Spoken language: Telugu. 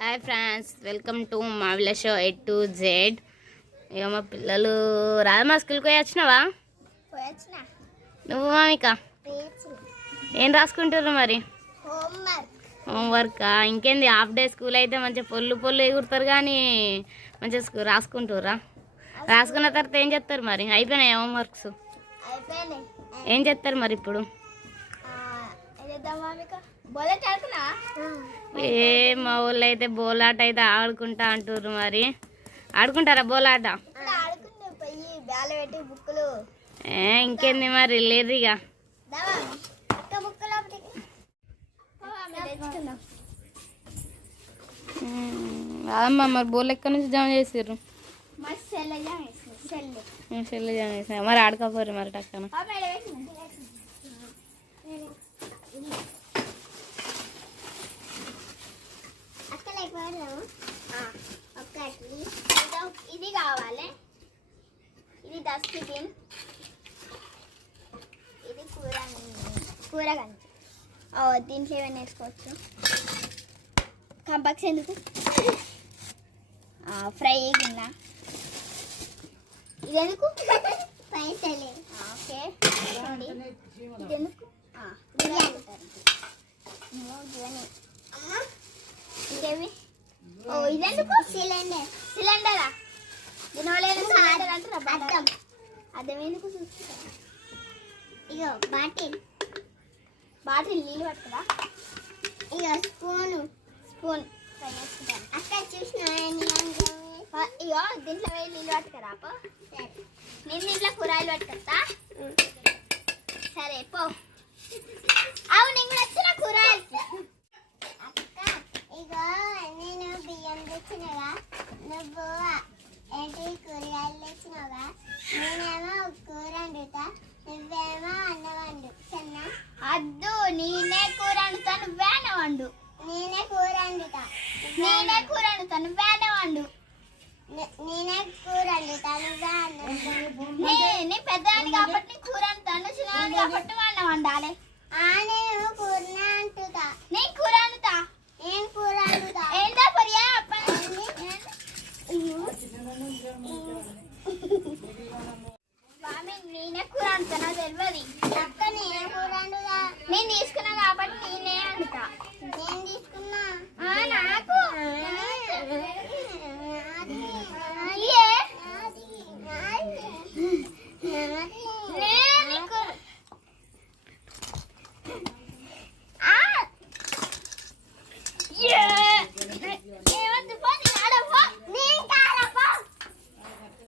హాయ్ ఫ్రెండ్స్, వెల్కమ్ టు మావిల షో A to Z. ఇక మా పిల్లలు రాదమ్మా స్కూల్కి పోయి వచ్చినావా? నువ్వు మామిక ఏం రాసుకుంటారు మరి? హోంవర్కా? ఇంకేంది, హాఫ్ డే స్కూల్ అయితే మంచిగా పొల్లు ఎగురుతారు కానీ మంచిగా రాసుకుంటారా? రాసుకున్న తర్వాత ఏం చేస్తారు మరి? అయిపోయినాయి హోంవర్క్స్? ఏం చేస్తారు మరి ఇప్పుడు? మా ఊళ్ళో అయితే బోలాట అయితే ఆడుకుంటా అంటారు. మరి ఆడుకుంటారా బోలాట? ఇంకేంది మరి, లేదు ఇక అమ్మా. మరి బోల్ ఎక్కడి నుంచి జామ చేసారు? సెల్ జామ చేసా. మరి ఆడుకోపోరు మరి టక్కన. ఇది కావాలి, ఇది డస్ట్బిన్, ఇది కూరగాయలు. దీంట్లో ఏమైనా వేసుకోవచ్చు. కంపక్స్ ఎందుకు, ఫ్రై గిన్నె, ఇది ఎందుకు పైసలే. ఓకే, ఇది ఎందుకు ఇంకేవి. ఇదెందుకు సిలిండరా? అద్దం అద్దం ఎందుకు చూస్తా. ఇగో బాటిల్ నీళ్ళు పట్టుకురా. ఇగో స్పూన్ అక్క చూసిన. ఇగో దీంట్లో పోయి నీళ్ళు పట్టుకురా. నేను దీంట్లో కూరగాయలు పట్టుకొస్తా. సరే పో. అవు నేను కూడా వచ్చిన కూరగాయలకి. ఇగో నేను బియ్యం తెచ్చినగా, నువ్వు ఏంటి కూరగాయలు తెచ్చినగా. నేనేమో కూర వండుతా, నువ్వేమో అన్నం వండు. సన్నా అద్దు, నేనే కూర వండుతా, నువ్వే అన్నం వండు. నేనే కూర వండుతా, నువ్వే అన్నం వండు. నేనే కూర వండుతా, నువ్వే అన్నం. నేను పెద్దదాన్ని కాబట్టి నీ కూర వండుతాను, చిన్నదాన్ని కాబట్టి నువ్వు అన్నం వండాలి. నేను కూర వండుతా. నేను కూర వండుతా. నేను కూర